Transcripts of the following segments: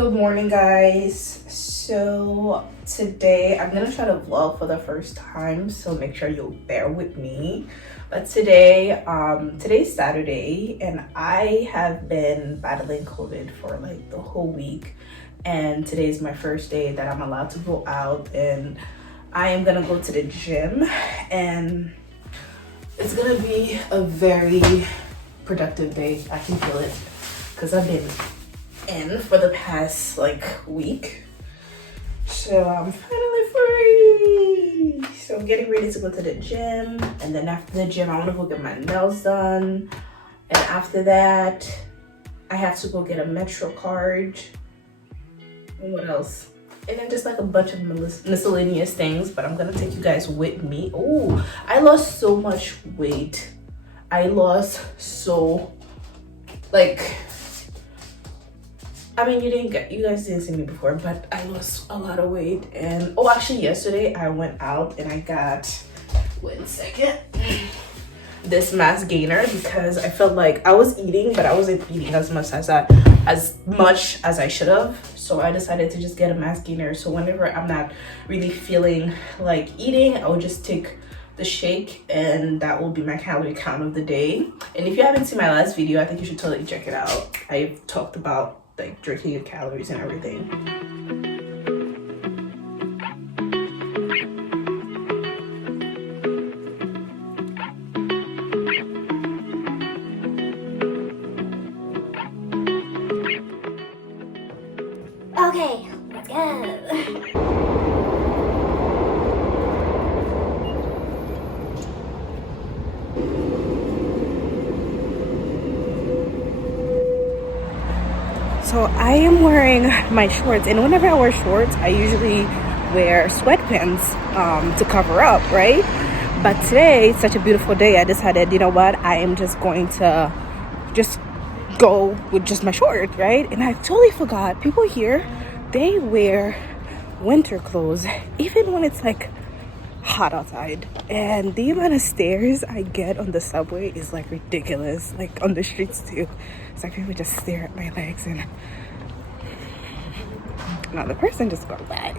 Good morning, guys. So today I'm gonna try to vlog for the first time, so make sure you'll bear with me. But today's Saturday, and I have been battling COVID for like the whole week, and today's my first day that I'm allowed to go out, and I am gonna go to the gym, and it's gonna be a very productive day. I can feel it because I've been in for the past like week, so I'm finally free. So I'm getting ready to go to the gym, and then after the gym I want to go get my nails done, and after that I have to go get a Metro card, and what else, and then just like a bunch of miscellaneous things. But I'm gonna take you guys with me. Oh, I lost so much weight. I lost so, like, I mean, you guys didn't see me before, but I lost a lot of weight. And oh, actually yesterday I went out and I got, wait a second, this mass gainer, because I felt like I was eating, but I wasn't eating as much as I should have. So I decided to just get a mass gainer. So whenever I'm not really feeling like eating, I would just take the shake, and that will be my calorie count of the day. And if you haven't seen my last video, I think you should totally check it out. I've talked about like drinking your calories and everything. Okay, let's go. So I am wearing my shorts, and whenever I wear shorts, I usually wear sweatpants to cover up, right? But today, it's such a beautiful day, I decided, you know what, I am just going to just go with just my shorts, right? And I totally forgot, people here, they wear winter clothes even when it's like hot outside. And the amount of stares I get on the subway is like ridiculous, like on the streets too. It's like people just stare at my legs, and another person just goes by.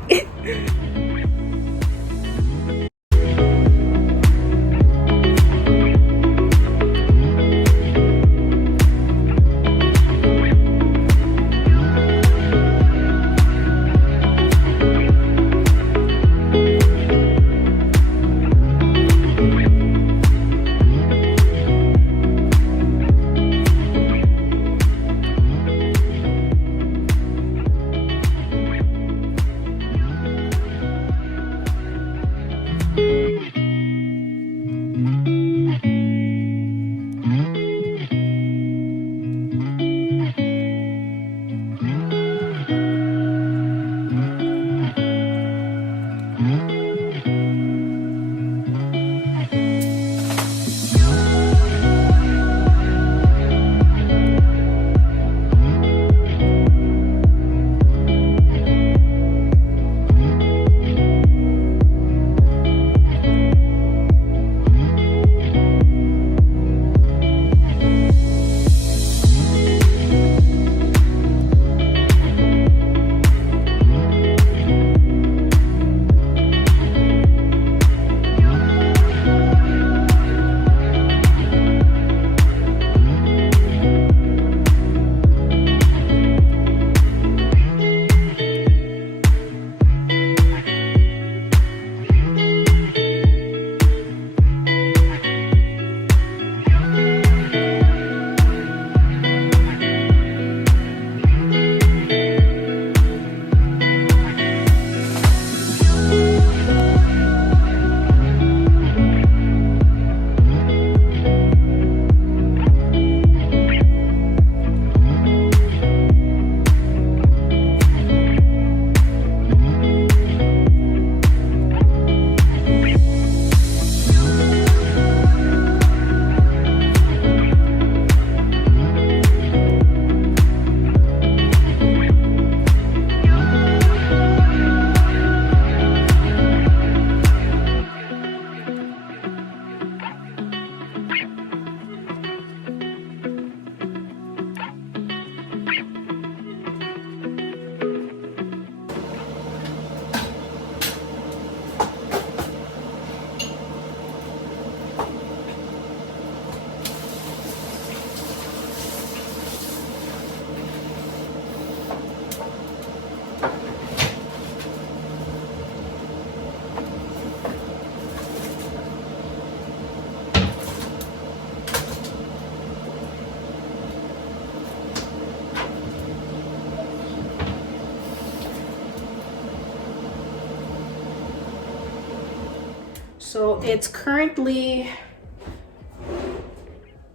So it's currently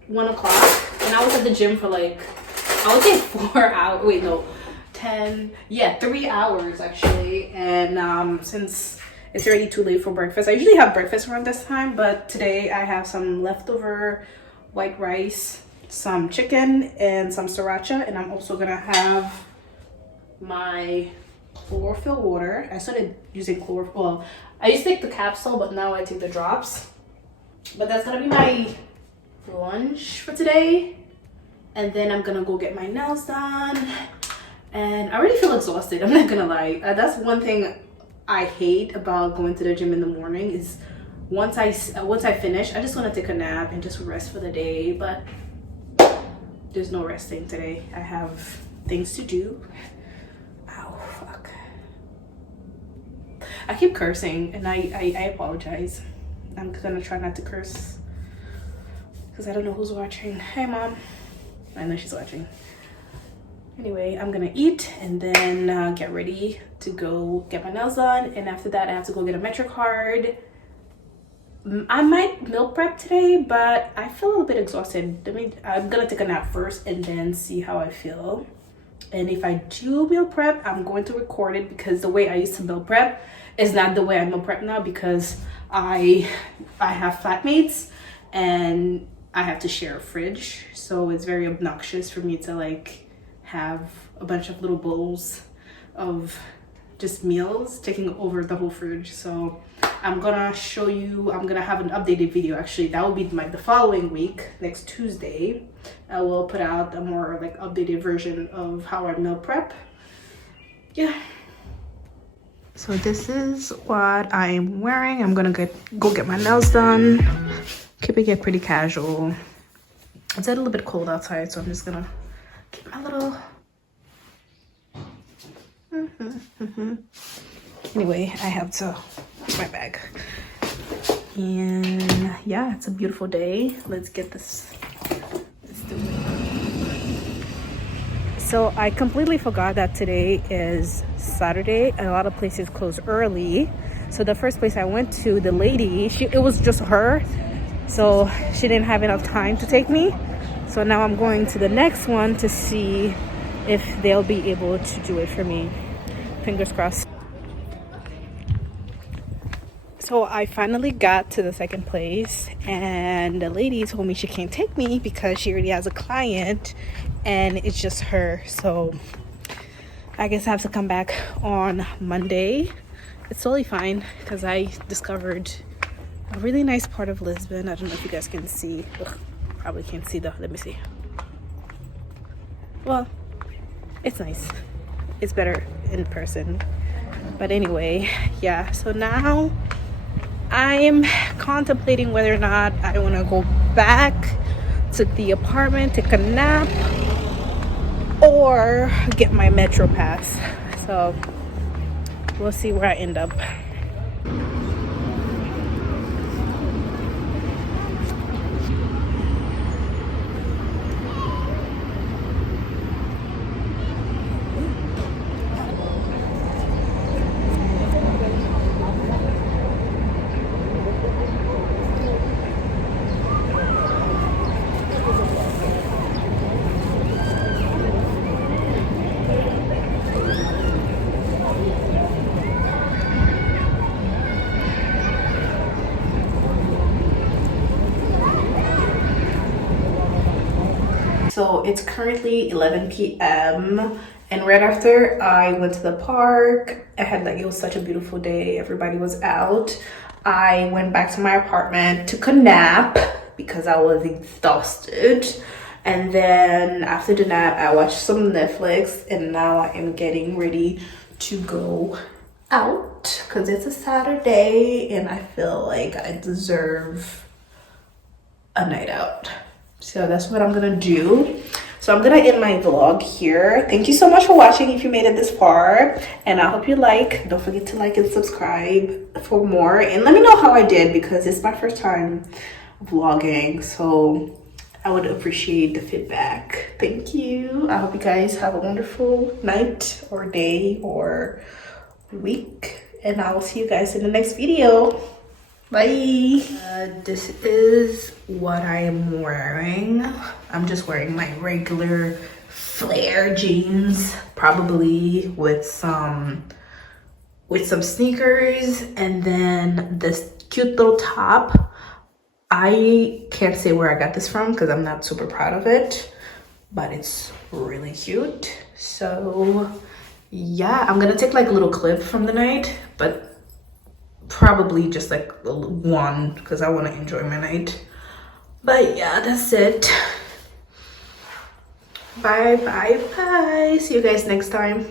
1 o'clock, and I was at the gym for like, I would say 4 hours. Wait, no, 10. Yeah, 3 hours actually. And since it's already too late for breakfast, I usually have breakfast around this time, but today I have some leftover white rice, some chicken, and some sriracha, and I'm also gonna have my chlorophyll water. I started using chlorophyll. Well, I used to take the capsule, but now I take the drops. But that's gonna be my lunch for today, and then I'm gonna go get my nails done. And I already feel exhausted, I'm not gonna lie. That's one thing I hate about going to the gym in the morning is once I finish, I just want to take a nap and just rest for the day. But there's no resting today. I have things to do. Ow, fuck. I keep cursing, and I apologize. I'm gonna try not to curse because I don't know who's watching. Hey mom. I know she's watching. Anyway, I'm gonna eat and then get ready to go get my nails done, and after that I have to go get a Metro card. I might meal prep today, but I feel a little bit exhausted. I'm gonna take a nap first and then see how I feel. And if I do meal prep, I'm going to record it, because the way I used to meal prep is not the way I meal prep now, because I have flatmates and I have to share a fridge, so it's very obnoxious for me to like have a bunch of little bowls of just meals taking over the whole fridge. So I'm gonna show you, I'm gonna have an updated video. Actually, that will be the following week, next Tuesday. I will put out a more like updated version of how I meal prep. Yeah. So this is what I'm wearing. I'm gonna go get my nails done. Keeping it pretty casual. It's a little bit cold outside, so I'm just gonna keep my little Anyway, I have to put my bag. And yeah, it's a beautiful day. Let's get this. Let's do it. So I completely forgot that today is Saturday. A lot of places close early. So the first place I went to, the lady, it was just her. So she didn't have enough time to take me. So now I'm going to the next one to see if they'll be able to do it for me. Fingers crossed. So I finally got to the second place, and the lady told me she can't take me because she already has a client and it's just her. So I guess I have to come back on Monday. It's totally fine because I discovered a really nice part of Lisbon. I don't know if you guys can see. Ugh, probably can't see though. Let me see. Well, it's nice. It's better in person. But anyway, yeah. So now I'm contemplating whether or not I want to go back to the apartment, take a nap, or get my Metro pass. So we'll see where I end up. So it's currently 11 p.m. and right after I went to the park, it was such a beautiful day. Everybody was out. I went back to my apartment, took a nap because I was exhausted. And then after the nap, I watched some Netflix, and now I am getting ready to go out because it's a Saturday and I feel like I deserve a night out. So that's what I'm gonna do. So I'm gonna end my vlog here. Thank you so much for watching if you made it this far, and I hope you like. Don't forget to like and subscribe for more, and let me know how I did because it's my first time vlogging, so I would appreciate the feedback. Thank you. I hope you guys have a wonderful night or day or week, and I will see you guys in the next video. Bye. This is what I am wearing. I'm just wearing my regular flare jeans, probably with some sneakers, and then this cute little top. I can't say where I got this from because I'm not super proud of it, but it's really cute. So yeah, I'm gonna take like a little clip from the night, but probably just like one because I want to enjoy my night. But yeah, that's it. Bye bye bye. See you guys next time.